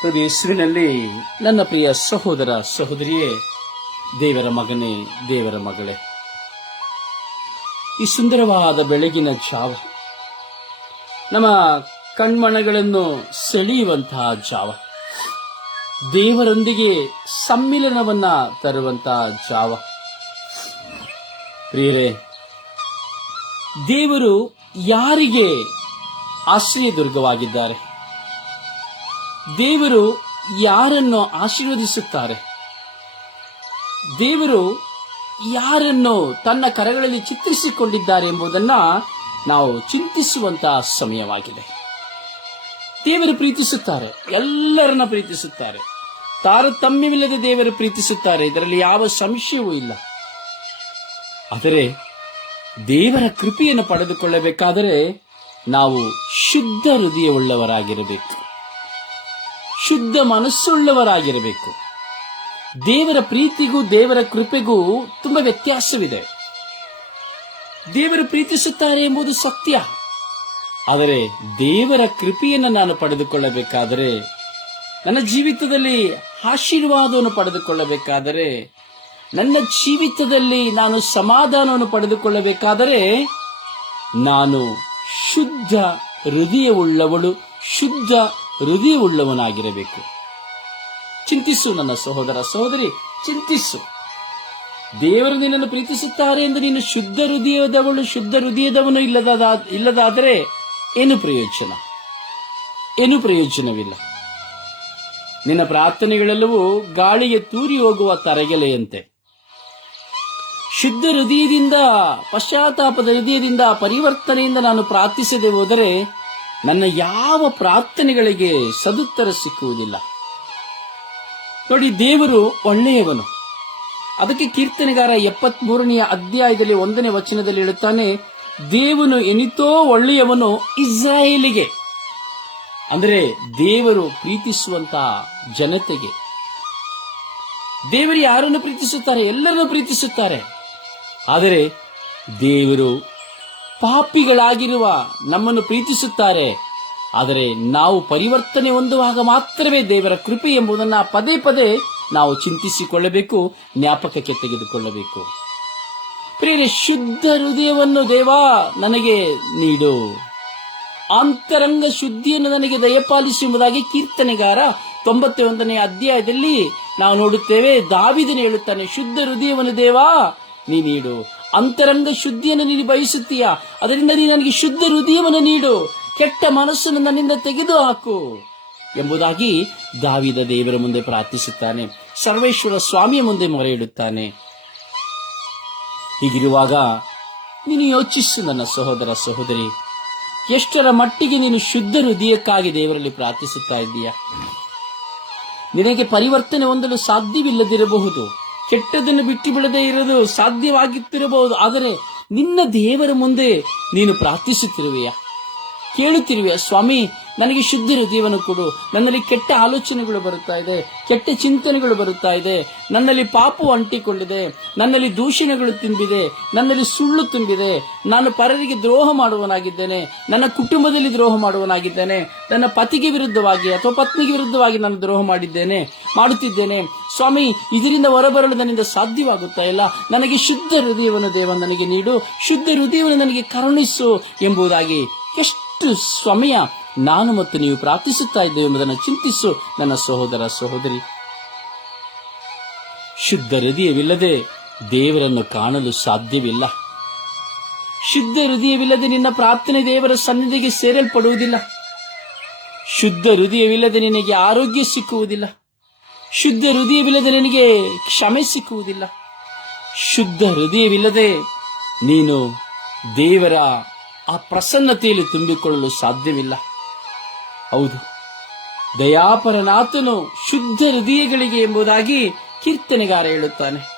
ಪ್ರಭು ಯೇಸುವಿನಲ್ಲಿ ನನ್ನ ಪ್ರಿಯ ಸಹೋದರ ಸಹೋದರಿಯೇ, ದೇವರ ಮಗನೇ, ದೇವರ ಮಗಳೇ. ಈ ಸುಂದರವಾದ ಬೆಳಗಿನ ಜಾವ, ನಮ್ಮ ಕಣ್ಮಣಗಳನ್ನು ಸೆಳೆಯುವಂತಹ ಜಾವ, ದೇವರೊಂದಿಗೆ ಸಮ್ಮಿಲನವನ್ನ ತರುವಂತಹ ಜಾವ. ಪ್ರಿಯರೇ, ದೇವರು ಯಾರಿಗೆ ಆಶ್ರಯ ದುರ್ಗವಾಗಿದ್ದಾರೆ ದೇವರು ಯಾರನ್ನು ಆಶೀರ್ವದಿಸುತ್ತಾರೆ? ದೇವರು ಯಾರನ್ನು ತನ್ನ ಕರಗಳಲ್ಲಿ ಚಿತ್ರಿಸಿಕೊಂಡಿದ್ದಾರೆ ಎಂಬುದನ್ನು ನಾವು ಚಿಂತಿಸುವಂತಹ ಸಮಯವಾಗಿದೆ. ದೇವರು ಪ್ರೀತಿಸುತ್ತಾರೆ, ಎಲ್ಲರನ್ನ ಪ್ರೀತಿಸುತ್ತಾರೆ. ತಾರತಮ್ಯವಿಲ್ಲದೆ ದೇವರು ಪ್ರೀತಿಸುತ್ತಾರೆ, ಇದರಲ್ಲಿ ಯಾವ ಸಂಶಯವೂ ಇಲ್ಲ. ಆದರೆ ದೇವರ ಕೃಪೆಯನ್ನು ಪಡೆದುಕೊಳ್ಳಬೇಕಾದರೆ ನಾವು ಶುದ್ಧ ಹೃದಯವುಳ್ಳವರಾಗಿರಬೇಕು. ಶುದ್ಧ ಮನಸ್ಸುಳ್ಳವರಾಗಿರಬೇಕು. ದೇವರ ಪ್ರೀತಿಗೂ ದೇವರ ಕೃಪೆಗೂ ತುಂಬ ವ್ಯತ್ಯಾಸವಿದೆ. ದೇವರು ಪ್ರೀತಿಸುತ್ತಾರೆ ಎಂಬುದು ಸತ್ಯ. ಆದರೆ ದೇವರ ಕೃಪೆಯನ್ನು ನಾನು ಪಡೆದುಕೊಳ್ಳಬೇಕಾದರೆ, ನನ್ನ ಜೀವಿತದಲ್ಲಿ ಆಶೀರ್ವಾದವನ್ನು ಪಡೆದುಕೊಳ್ಳಬೇಕಾದರೆ, ನನ್ನ ಜೀವಿತದಲ್ಲಿ ನಾನು ಸಮಾಧಾನವನ್ನು ಪಡೆದುಕೊಳ್ಳಬೇಕಾದರೆ, ನಾನು ಶುದ್ಧ ಹೃದಯವುಳ್ಳವಳು, ಶುದ್ಧ ಹೃದಯವುಳ್ಳವನಾಗಿರಬೇಕು. ಚಿಂತಿಸು ನನ್ನ ಸಹೋದರ ಸಹೋದರಿ, ಚಿಂತಿಸು. ದೇವರು ನಿನ್ನನ್ನು ಪ್ರೀತಿಸುತ್ತಾರೆ ಎಂದು ನೀನು ಶುದ್ಧ ಹೃದಯದವಳು, ಶುದ್ಧ ಹೃದಯದವನು ಇಲ್ಲದಾದ ಇಲ್ಲದಾದರೆ ಏನು ಪ್ರಯೋಜನ? ಏನು ಪ್ರಯೋಜನವಿಲ್ಲ? ನಿನ್ನ ಪ್ರಾರ್ಥನೆಗಳೆಲ್ಲವೂ ಗಾಳಿಗೆ ತೂರಿ ಹೋಗುವ ತರಗೆಲೆಯಂತೆ. ಶುದ್ಧ ಹೃದಯದಿಂದ, ಪಶ್ಚಾತ್ತಾಪದ ಹೃದಯದಿಂದ, ಪರಿವರ್ತನೆಯಿಂದ ನಾನು ಪ್ರಾರ್ಥಿಸದೆ ಹೋದರೆ ನನ್ನ ಯಾವ ಪ್ರಾರ್ಥನೆಗಳಿಗೆ ಸದುತ್ತರ ಸಿಕ್ಕುವುದಿಲ್ಲ. ನೋಡಿ, ದೇವರು ಒಳ್ಳೆಯವನು. ಅದಕ್ಕೆ ಕೀರ್ತನೆಗಾರ ಎಪ್ಪತ್ ಮೂರನೆಯ ಅಧ್ಯಾಯದಲ್ಲಿ ಒಂದನೇ ವಚನದಲ್ಲಿ ಹೇಳುತ್ತಾನೆ, ದೇವನು ಎನಿತೋ ಒಳ್ಳೆಯವನು ಇಸ್ರಾಯೇಲಿಗೆ. ಅಂದರೆ ದೇವರು ಪ್ರೀತಿಸುವಂತ ಜನತೆಗೆ. ದೇವರು ಯಾರನ್ನು ಪ್ರೀತಿಸುತ್ತಾರೆ? ಎಲ್ಲರನ್ನು ಪ್ರೀತಿಸುತ್ತಾರೆ. ಆದರೆ ದೇವರು ಪಾಪಿಗಳಾಗಿರುವ ನಮ್ಮನ್ನು ಪ್ರೀತಿಸುತ್ತಾರೆ. ಆದರೆ ನಾವು ಪರಿವರ್ತನೆ ಹೊಂದುವಾಗ ಮಾತ್ರವೇ ದೇವರ ಕೃಪೆ ಎಂಬುದನ್ನು ಪದೇ ಪದೇ ನಾವು ಚಿಂತಿಸಿಕೊಳ್ಳಬೇಕು, ಜ್ಞಾಪಕಕ್ಕೆ ತೆಗೆದುಕೊಳ್ಳಬೇಕು. ಪ್ರಿಯರೇ, ಶುದ್ಧ ಹೃದಯವನ್ನು ದೇವಾ ನನಗೆ ನೀಡು. ಅಂತರಂಗ ಶುದ್ಧಿಯನ್ನು ನನಗೆ ದಯಪಾಲಿಸಿ ಎಂಬುದಾಗಿ ಕೀರ್ತನೆಗಾರ ತೊಂಬತ್ತ ಒಂದನೇ ಅಧ್ಯಾಯದಲ್ಲಿ ನಾವು ನೋಡುತ್ತೇವೆ, ದಾವಿದನು ಹೇಳುತ್ತಾನೆ, ಶುದ್ಧ ಹೃದಯವನ್ನು ದೇವಾ ನೀ ನೀಡು. ಅಂತರಂಗ ಶುದ್ಧಿಯನ್ನು ನೀನು ಬಯಸುತ್ತೀಯ? ಅದರಿಂದ ನೀನು ನನಗೆ ಶುದ್ಧ ಹೃದಯವನ್ನು ನೀಡು. ಕೆಟ್ಟ ಮನಸ್ಸನ್ನು ನನ್ನಿಂದ ತೆಗೆದು ಹಾಕು ಎಂಬುದಾಗಿ ದಾವಿದ ದೇವರ ಮುಂದೆ ಪ್ರಾರ್ಥಿಸುತ್ತಾನೆ. ಸರ್ವೇಶ್ವರ ಸ್ವಾಮಿಯ ಮುಂದೆ ಮೊರೆ ಇಡುತ್ತಾನೆ ಹೀಗಿರುವಾಗ ನೀನು ಯೋಚಿಸು ನನ್ನ ಸಹೋದರ ಸಹೋದರಿ, ಎಷ್ಟರ ಮಟ್ಟಿಗೆ ನೀನು ಶುದ್ಧ ಹೃದಯಕ್ಕಾಗಿ ದೇವರಲ್ಲಿ ಪ್ರಾರ್ಥಿಸುತ್ತಾ ಇದ್ದೀಯ? ನಿನಗೆ ಪರಿವರ್ತನೆ ಹೊಂದಲು ಸಾಧ್ಯವಿಲ್ಲದಿರಬಹುದು. ಕೆಟ್ಟದನ್ನು ಬಿಟ್ಟು ಬಿಡದೇ ಇರಲು ಸಾಧ್ಯವಾಗಿತ್ತಿರಬಹುದು. ಆದರೆ ನಿನ್ನ ದೇವರ ಮುಂದೆ ನೀನು ಪ್ರಾರ್ಥಿಸುತ್ತಿರುವೆಯಾ? ಕೇಳುತ್ತಿರುವೆ, ಸ್ವಾಮಿ, ನನಗೆ ಶುದ್ಧ ಹೃದಯವನ್ನು ಕೊಡು. ನನ್ನಲ್ಲಿ ಕೆಟ್ಟ ಆಲೋಚನೆಗಳು ಬರುತ್ತಾ ಇದೆ, ಕೆಟ್ಟ ಚಿಂತನೆಗಳು ಬರುತ್ತಾ ಇದೆ. ನನ್ನಲ್ಲಿ ಪಾಪು ಅಂಟಿಕೊಂಡಿದೆ, ನನ್ನಲ್ಲಿ ದೂಷಣೆಗಳು ತುಂಬಿದೆ, ನನ್ನಲ್ಲಿ ಸುಳ್ಳು ತುಂಬಿದೆ. ನಾನು ಪರರಿಗೆ ದ್ರೋಹ ಮಾಡುವನಾಗಿದ್ದೇನೆ, ನನ್ನ ಕುಟುಂಬದಲ್ಲಿ ದ್ರೋಹ ಮಾಡುವನಾಗಿದ್ದೇನೆ, ನನ್ನ ಪತಿಗೆ ವಿರುದ್ಧವಾಗಿ ಅಥವಾ ಪತ್ನಿಗೆ ವಿರುದ್ಧವಾಗಿ ನಾನು ದ್ರೋಹ ಮಾಡಿದ್ದೇನೆ, ಮಾಡುತ್ತಿದ್ದೇನೆ. ಸ್ವಾಮಿ, ಇದರಿಂದ ಹೊರಬರಲು ನನ್ನಿಂದ ಸಾಧ್ಯವಾಗುತ್ತಾ ಇಲ್ಲ. ನನಗೆ ಶುದ್ಧ ಹೃದಯವನ್ನು ದೇವ ನನಗೆ ನೀಡು, ಶುದ್ಧ ಹೃದಯವನ್ನು ನನಗೆ ಕರುಣಿಸು ಎಂಬುದಾಗಿ ಎಷ್ಟು ಸಮಯ ನಾನು ಮತ್ತು ನೀವು ಪ್ರಾರ್ಥಿಸುತ್ತಾ ಇದ್ದೇವೆ ಎಂಬುದನ್ನು ಚಿಂತಿಸು ನನ್ನ ಸಹೋದರ ಸಹೋದರಿ. ಶುದ್ಧ ಹೃದಯವಿಲ್ಲದೆ ದೇವರನ್ನು ಕಾಣಲು ಸಾಧ್ಯವಿಲ್ಲ. ಶುದ್ಧ ಹೃದಯವಿಲ್ಲದೆ ನಿನ್ನ ಪ್ರಾರ್ಥನೆ ದೇವರ ಸನ್ನಿಧಿಗೆ ಸೇರಲ್ಪಡುವುದಿಲ್ಲ. ಶುದ್ಧ ಹೃದಯವಿಲ್ಲದೆ ನಿನಗೆ ಆರೋಗ್ಯ ಸಿಕ್ಕುವುದಿಲ್ಲ. ಶುದ್ಧ ಹೃದಯವಿಲ್ಲದೆ ನಿನಗೆ ಕ್ಷಮೆ ಸಿಕ್ಕುವುದಿಲ್ಲ. ಶುದ್ಧ ಹೃದಯವಿಲ್ಲದೆ ನೀನು ದೇವರ ಆ ಪ್ರಸನ್ನತೆಯಲ್ಲಿ ತುಂಬಿಕೊಳ್ಳಲು ಸಾಧ್ಯವಿಲ್ಲ. ಹೌದು ದಯಾಪರನಾಥನು ಶುದ್ಧ ಹೃದಯಗಳಿಗೆ ಎಂಬುದಾಗಿ ಕೀರ್ತನೆಗಾರ ಹೇಳುತ್ತಾನೆ.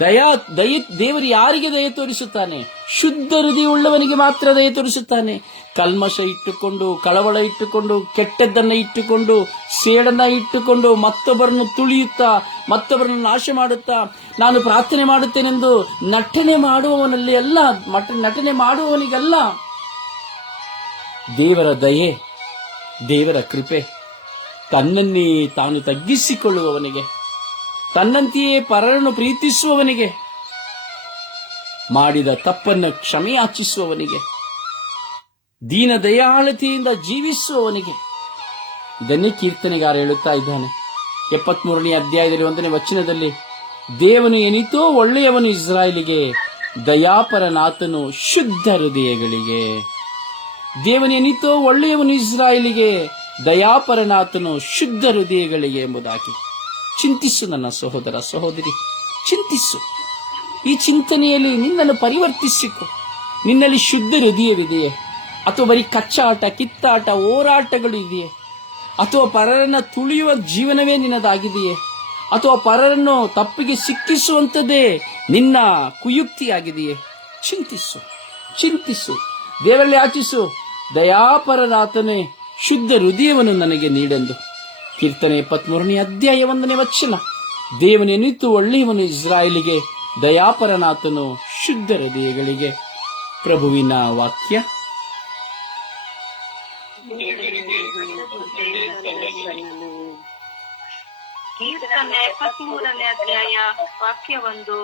ದಯಾ, ದಯ, ದೇವರು ಯಾರಿಗೆ ದಯ ತೋರಿಸುತ್ತಾನೆ? ಶುದ್ಧ ಹೃದಯವುಳ್ಳವನಿಗೆ ಮಾತ್ರ ದಯ ತೋರಿಸುತ್ತಾನೆ. ಕಲ್ಮಶ ಇಟ್ಟುಕೊಂಡು, ಕಳವಳ ಇಟ್ಟುಕೊಂಡು, ಕೆಟ್ಟದ್ದನ್ನ ಇಟ್ಟುಕೊಂಡು, ಸೇಡನ್ನ ಇಟ್ಟುಕೊಂಡು ಮತ್ತೊಬ್ಬರನ್ನು ತುಳಿಯುತ್ತಾ, ಮತ್ತೊಬ್ಬರನ್ನು ನಾಶ ಮಾಡುತ್ತಾ, ನಾನು ಪ್ರಾರ್ಥನೆ ಮಾಡುತ್ತೇನೆಂದು ನಟನೆ ಮಾಡುವವನಲ್ಲಿ ಅಲ್ಲ ಮಟ, ನಟನೆ ಮಾಡುವವನಿಗಲ್ಲ ದೇವರ ದಯೆ, ದೇವರ ಕೃಪೆ ತನ್ನನ್ನೇ ತಾನು ತಗ್ಗಿಸಿಕೊಳ್ಳುವವನಿಗೆ. ತನ್ನಂತೆಯೇ ಪರರನ್ನು ಪ್ರೀತಿಸುವವನಿಗೆ, ಮಾಡಿದ ತಪ್ಪನ್ನು ಕ್ಷಮೆಯಾಚಿಸುವವನಿಗೆ, ದೀನ ದಯಾಳತೆಯಿಂದ ಜೀವಿಸುವವನಿಗೆ. ಇದನ್ನೇ ಕೀರ್ತನೆಗಾರ ಹೇಳುತ್ತಾ ಇದ್ದಾನೆ. ಎಪ್ಪತ್ಮೂರನೇ ಅಧ್ಯಾಯದಲ್ಲಿ ಒಂದನೇ ವಚನದಲ್ಲಿ, ದೇವನು ಏನಿತೋ ಒಳ್ಳೆಯವನು ಇಸ್ರಾಯೇಲಿಗೆ ದಯಾಪರನಾಥನು ಶುದ್ಧ ಹೃದಯಗಳಿಗೆ. ದೇವನೇನಿತೋ ಒಳ್ಳೆಯವನು ಇಸ್ರಾಯೇಲಿಗೆ ದಯಾಪರನಾಥನು ಶುದ್ಧ ಹೃದಯಗಳಿಗೆ ಎಂಬುದಾಗಿ. ಚಿಂತಿಸು ನನ್ನ ಸಹೋದರ ಸಹೋದರಿ, ಚಿಂತಿಸು. ಈ ಚಿಂತನೆಯಲ್ಲಿ ನಿನ್ನನ್ನು ಪರಿವರ್ತಿಸಿಕೊ. ನಿನ್ನಲ್ಲಿ ಶುದ್ಧ ಹೃದಯವಿದೆಯೇ? ಅಥವಾ ಬರೀ ಕಚ್ಚಾಟ, ಕಿತ್ತಾಟ, ಹೋರಾಟಗಳು ಇದೆಯೇ? ಅಥವಾ ಪರರನ್ನು ತುಳಿಯುವ ಜೀವನವೇ ನಿನ್ನದಾಗಿದೆಯೇ? ಅಥವಾ ಪರರನ್ನು ತಪ್ಪಿಗೆ ಸಿಕ್ಕಿಸುವಂಥದ್ದೇ ನಿನ್ನ ಕುಯುಕ್ತಿಯಾಗಿದೆಯೇ? ಚಿಂತಿಸು ಚಿಂತಿಸು. ದೇವರಲ್ಲಿ ಆಚಿಸು ದಯಾಪರದಾತನೇ ಶುದ್ಧ ಹೃದಯವನ್ನು ನನಗೆ ನೀಡೆಂದು. ಕೀರ್ತನೆ ಇಪ್ಪತ್ಮೂರನೇ ಅಧ್ಯಾಯ ಒಂದನೇ ವಚನ. ದೇವನೆನಿತು ಒಳ್ಳೆಯವನು ಇಸ್ರಾಯೇಲಿಗೆ ದಯಾಪರನಾಥನು ಶುದ್ಧ ಹೃದಯಗಳಿಗೆ ಪ್ರಭುವಿನ ವಾಕ್ಯ. ಕೀರ್ತನೆ ಎಪ್ಪತ್ಮೂರನೇ ಅಧ್ಯಾಯ ವಾಕ್ಯವೊಂದು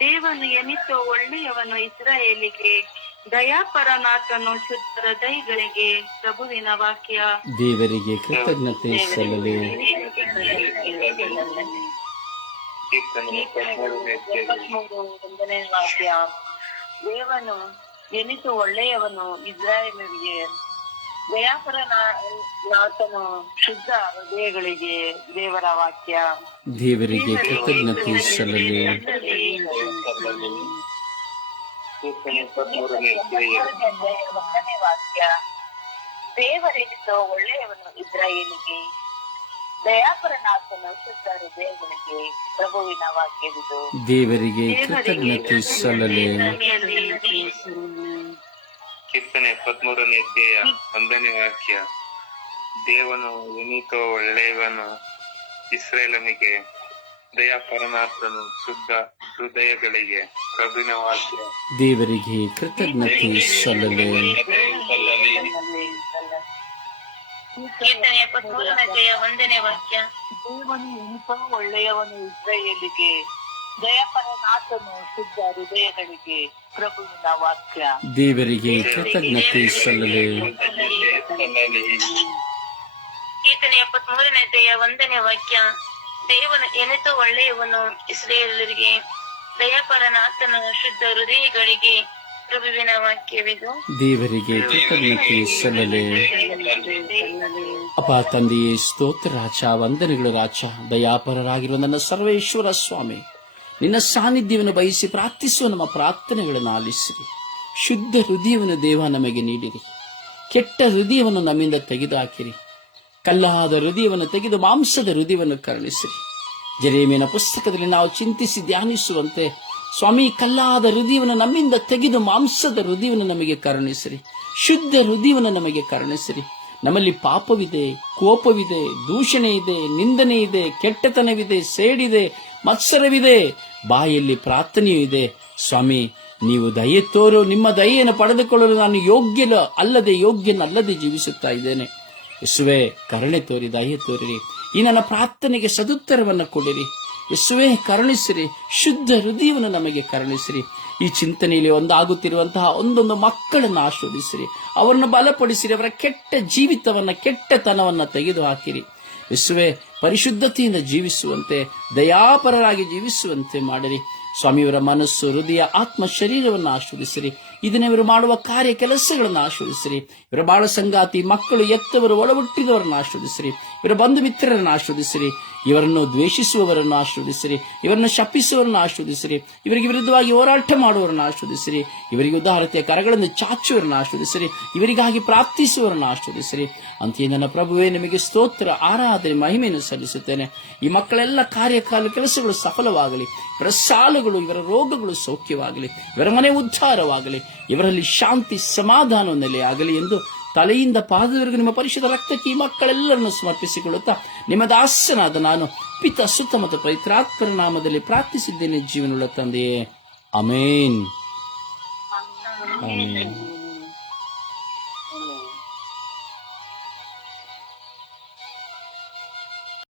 ದೇವನು ಎನಿಸೋ ಒಳ್ಳೆಯವನು ಇಸ್ರಾಯೇಲಿಗೆ ದಯಾಪರನಾಥನು ಶುದ್ಧ ಹೃದಯಗಳಿಗೆ ಪ್ರಭುವಿನ ವಾಕ್ಯ. ದೇವರಿಗೆ ಕೃತಜ್ಞತೆ ಸಲ್ಲಲಿ. ಒಂದನೇ ವಾಕ್ಯ ದೇವನು ಎನಿಸು ಒಳ್ಳೆಯವನು ಇಸ್ರಾಯೇಲರಿಗೆ. ದಯಾಪರನಾಥನು ಶುದ್ಧ ಹೃದಯಗಳಿಗೆ ದೇವರ ವಾಕ್ಯ. ದೇವರಿಗೆ ಕೃತಜ್ಞತೆ ಸಲ್ಲಲಿ. ಒಂದನೇ ವಾಕ್ಯ ದೇವರೆನಿಸೋ ಒಳ್ಳೆಯವನು ಇಸ್ರಾಯೇಲಿಗೆ ದಯಾಪರನಾಥನ ಶುದ್ಧ ಹೃದಯಗಳಿಗೆ ಪ್ರಭುವಿನ ವಾಕ್ಯವಿದು. ದೇವರಿಗೆ ಕೃತಜ್ಞತೆ ಸಲ್ಲಲಿ. ಕೀರ್ತನೆ ಎಪ್ಪತ್ಮೂರನೇ ಅಧ್ಯಾಯ ಒಂದನೇ ವಾಕ್ಯ. ದೇವನು ಎನಿತೋ ಒಳ್ಳೆಯವನು ಇಸ್ರೇಲನಿಗೆ ದಯಾಪರನಾಥನು ಶುದ್ಧ ಹೃದಯಗಳಿಗೆ ಪ್ರಭುವಿನ ವಾಕ್ಯ ದೇವರಿಗೆ ಕೃತಜ್ಞತೆ ಸಲ್ಲಲಿ ಕೀರ್ತನೆ ಎಪ್ಪತ್ಮೂರನೇ ಅಧ್ಯಾಯ ಒಂದನೇ ವಾಕ್ಯ. ದೇವನು ಒಳ್ಳೆಯವನು ಇಸ್ರೇಲಿಗೆ ದಯಾಪರನಾಥನು ಶುದ್ಧ ಹೃದಯಗಳಿಗೆ ಪ್ರಭುವಿನ ವಾಕ್ಯ. ದೇವರಿಗೆ ಕೃತಜ್ಞತೆ ಸಲ್ಲಲಿ ಕೀರ್ತನೆ ಎಪ್ಪತ್ಮೂರನೇ ಅಧ್ಯಾಯ ಒಂದನೇ ವಾಕ್ಯ. ದೇವನು ಎನಿತು ಒಳ್ಳೆಯವನು ಇಸ್ರೇಲರಿಗೆ ದಯಪರನಾಥನ ಶುದ್ಧ ಹೃದಯಗಳಿಗೆ ಪ್ರಭುವಿನ ವಾಕ್ಯವಿದು. ದೇವರಿಗೆ ಕೃತಜ್ಞತೆ ಸಲ್ಲಲೆ. ಅಪ ತಂದೆಯೇ, ಸ್ತೋತ್ರ ರಾಜ, ವಂದನೆಗಳು ರಾಜ, ದಯಾಪರರಾಗಿರುವ ನನ್ನ ಸರ್ವೇಶ್ವರ ಸ್ವಾಮಿ. ನಿನ್ನ ಸಾನ್ನಿಧ್ಯವನ್ನು ಬಯಸಿ ಪ್ರಾರ್ಥಿಸುವ ನಮ್ಮ ಪ್ರಾರ್ಥನೆಗಳನ್ನು ಆಲಿಸಿರಿ. ಶುದ್ಧ ಹೃದಯವನ್ನು ದೇವ ನಮಗೆ ನೀಡಿರಿ. ಕೆಟ್ಟ ಹೃದಯವನ್ನು ನಮ್ಮಿಂದ ತೆಗೆದುಹಾಕಿರಿ. ಕಲ್ಲಾದ ಹೃದಯವನ್ನು ತೆಗೆದು ಮಾಂಸದ ಹೃದಯವನ್ನು ಕರುಣಿಸಿರಿ ಜರೇಮಿನ ಪುಸ್ತಕದಲ್ಲಿ ನಾವು ಚಿಂತಿಸಿ ಧ್ಯಾನಿಸುವಂತೆ ಸ್ವಾಮಿ ಕಲ್ಲಾದ ಹೃದಯವನ್ನು ನಮ್ಮಿಂದ ತೆಗೆದು ಮಾಂಸದ ಹೃದಯವನ್ನು ನಮಗೆ ಕರುಣಿಸಿರಿ. ಶುದ್ಧ ಹೃದಯವನ್ನು ನಮಗೆ ಕರುಣಿಸಿರಿ. ನಮ್ಮಲ್ಲಿ ಪಾಪವಿದೆ, ಕೋಪವಿದೆ ದೂಷಣೆ ಇದೆ ನಿಂದನೆ ಇದೆ ಕೆಟ್ಟತನವಿದೆ, ಸೇಡಿದೆ, ಮತ್ಸರವಿದೆ, ಬಾಯಲ್ಲಿ ಪ್ರಾರ್ಥನೆಯೂ ಇದೆ. ಸ್ವಾಮಿ, ನೀವು ದಯೆ ತೋರು ನಿಮ್ಮ ದಯೆಯನ್ನು ಪಡೆದುಕೊಳ್ಳಲು ನಾನು ಯೋಗ್ಯನ ಅಲ್ಲದೆ ಯೋಗ್ಯನಲ್ಲದೆ ಜೀವಿಸುತ್ತಾ ಇದ್ದೇನೆ. ಯೇಸುವೆ, ಕರುಣೆ ತೋರಿ, ದಯೆ ತೋರಿರಿ. ಈ ನನ್ನ ಪ್ರಾರ್ಥನೆಗೆ ಸದುತ್ತರವನ್ನು ಕೊಡಿರಿ. ಯೇಸುವೆ, ಕರುಣಿಸಿರಿ. ಶುದ್ಧ ಹೃದಯವನ್ನು ನಮಗೆ ಕರುಣಿಸಿರಿ. ಈ ಚಿಂತನೆಯಲ್ಲಿ ಒಂದಾಗುತ್ತಿರುವಂತಹ ಒಂದೊಂದು ಮಕ್ಕಳನ್ನು ಆಶೀರ್ವದಿಸಿರಿ. ಅವರನ್ನು ಬಲಪಡಿಸಿರಿ. ಅವರ ಕೆಟ್ಟ ಜೀವಿತವನ್ನು, ಕೆಟ್ಟತನವನ್ನು ತೆಗೆದು ಹಾಕಿರಿ ಪರಿಶುದ್ಧತೆಯಿಂದ ಜೀವಿಸುವಂತೆ, ದಯಾಪರರಾಗಿ ಜೀವಿಸುವಂತೆ ಮಾಡಿರಿ. ಸ್ವಾಮಿಯವರ ಮನಸ್ಸು, ಹೃದಯ, ಆತ್ಮ, ಶರೀರವನ್ನು ಆಶೀರ್ವದಿಸಿರಿ. ಇದನ್ನ ಇವರು ಮಾಡುವ ಕಾರ್ಯ, ಕೆಲಸಗಳನ್ನು ಆಶೀರ್ವಿಸಿರಿ ಇವರ ಬಾಳ ಸಂಗಾತಿ, ಮಕ್ಕಳು ಎತ್ತವರು ಒಳಹುಟ್ಟಿದವರನ್ನು ಆಶೀರ್ವದಿಸಿರಿ. ಇವರ ಬಂಧು ಮಿತ್ರರನ್ನು ಆಶೀರ್ವದಿಸಿರಿ. ಇವರನ್ನು ದ್ವೇಷಿಸುವವರನ್ನು ಆಶೀರ್ವದಿಸಿರಿ. ಇವರನ್ನು ಶಪಿಸುವವರನ್ನು ಆಶೀರ್ವದಿಸಿರಿ. ಇವರಿಗೆ ವಿರುದ್ಧವಾಗಿ ಹೋರಾಟ ಮಾಡುವವರನ್ನು ಆಶ್ವದಿಸಿರಿ ಇವರಿಗೆ ಉದಾಹರಣೆಯ ಕರಗಳನ್ನು ಚಾಚುವರನ್ನು ಆಶೀರ್ವಿಸಿರಿ ಇವರಿಗಾಗಿ ಪ್ರಾರ್ಥಿಸುವವರನ್ನು ಆಶೀರ್ವದಿಸಿರಿ. ಅಂತೆಯೇ ನನ್ನ ಪ್ರಭುವೇ, ನಿಮಗೆ ಸ್ತೋತ್ರ, ಆರಾಧನೆ, ಮಹಿಮೆಯನ್ನು ಸಲ್ಲಿಸುತ್ತೇನೆ. ಈ ಮಕ್ಕಳೆಲ್ಲ ಕಾರ್ಯಕಾಲ ಕೆಲಸಗಳು ಸಫಲವಾಗಲಿ. ಇವರ ಸಾಲುಗಳು ಇವರ ರೋಗಗಳು ಸೌಖ್ಯವಾಗಲಿ. ಇವರ ಮನೆ ಉದ್ಧಾರವಾಗಲಿ. ಇವರಲ್ಲಿ ಶಾಂತಿ ಸಮಾಧಾನ ಆಗಲಿ ಎಂದು ತಲೆಯಿಂದ ಪಾದದವರೆಗೂ ನಿಮ್ಮ ಪರಿಶುದ್ಧ ರಕ್ತಕ್ಕೆ ಈ ಮಕ್ಕಳೆಲ್ಲರನ್ನು ಸಮರ್ಪಿಸಿಕೊಳ್ಳುತ್ತಾ ನಿಮ್ಮ ದಾಸನಾದ ನಾನು ಪಿತ, ಸುತ್ತ ಮತ್ತು ಪವಿತ್ರಾತ್ಮರ ನಾಮದಲ್ಲಿ ಪ್ರಾರ್ಥಿಸಿದ್ದೇನೆ ಜೀವನವುಳ್ಳ ತಂದೆಯೇ. ಅಮೇನ್. ಆಮೇನ್